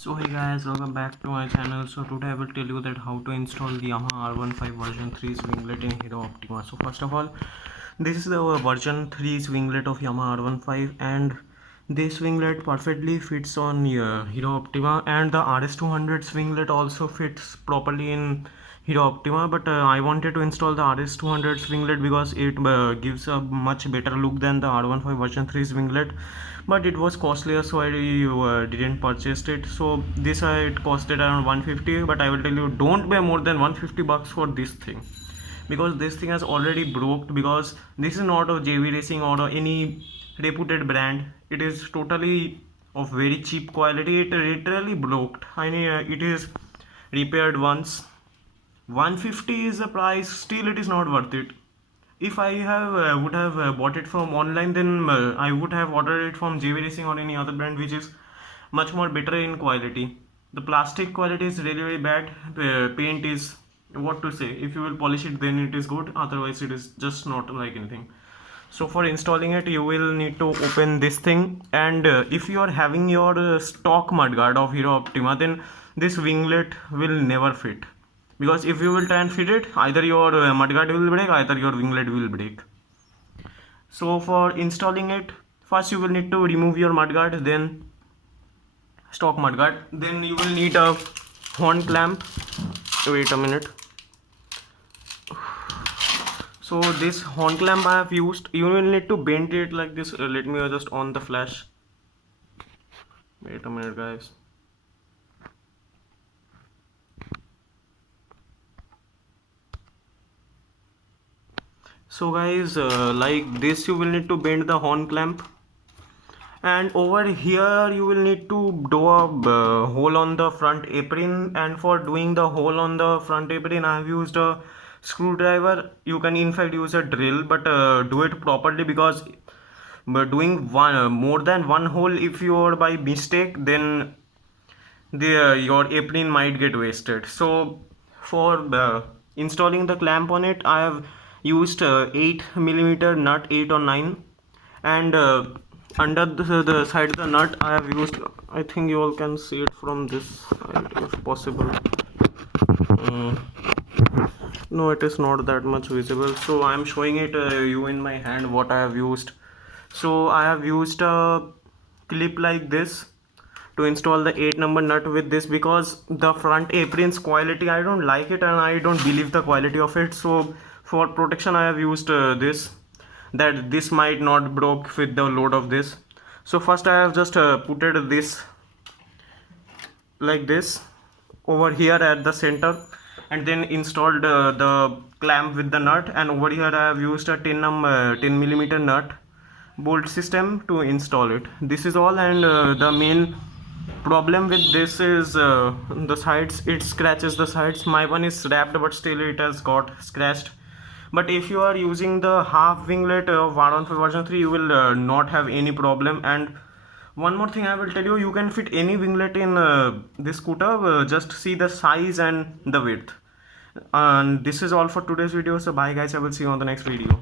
So hey guys, welcome back to my channel. So today I will tell you that how to install the Yamaha R15 version 3's winglet in In.optima. So first of all, this is the version 3's winglet of Yamaha R15, and this winglet perfectly fits on In.optima, and the RS200's winglet also fits properly in In.optima. But I wanted to install the RS200's winglet because it gives a much better look than the R15 version 3's winglet, but it was costlier, so I didn't purchase it. So this it costed around 150, but I will tell you, don't pay more than 150 bucks for this thing, because this thing has already broke, because this is not a JV Racing or any reputed brand. It is totally of very cheap quality. It literally broke. I mean, it is repaired once. 150 is the price, still it is not worth it. If I would have bought it from online, then I would have ordered it from JV Racing or any other brand which is much more better in quality. The plastic quality is really very bad. Paint is, what to say, if you will polish it then it is good, otherwise it is just not like anything. So for installing it, you will need to open this thing, and if you are having your stock mudguard of In.optima, then this winglet will never fit, because if you will try and fit it, either your mudguard will break, either your winglet will break. So for installing it, first you will need to remove your mudguard, then stock mudguard, then you will need a horn clamp. Wait a minute. So this horn clamp I have used, you will need to bend it like this. Let me adjust on the flash. Wait a minute guys. So guys, like this you will need to bend the horn clamp, and over here you will need to do a hole on the front apron. And for doing the hole on the front apron, I have used a screwdriver. You can in fact use a drill, but do it properly, because doing more than one hole, if you are by mistake, then your apron might get wasted. So for installing the clamp on it, I have used 8mm nut, 8 or 9, and under the side of the nut I have used, I think you all can see it from this side if possible. No, it is not that much visible, so I am showing it you in my hand what I have used. So I have used a clip like this to install the 8-number nut with this, because the front apron's quality, I don't like it and I don't believe the quality of it. So for protection I have used this, that this might not broke with the load of this. So first I have just put it this like this over here at the center, and then installed the clamp with the nut, and over here I have used a 10mm nut bolt system to install it. This is all, and the main problem with this is the sides. It scratches the sides. My one is wrapped, but still it has got scratched. But if you are using the half winglet of R15 version 3, you will not have any problem. And one more thing I will tell you, you can fit any winglet in this scooter. Just see the size and the width. And this is all for today's video. So bye guys, I will see you on the next video.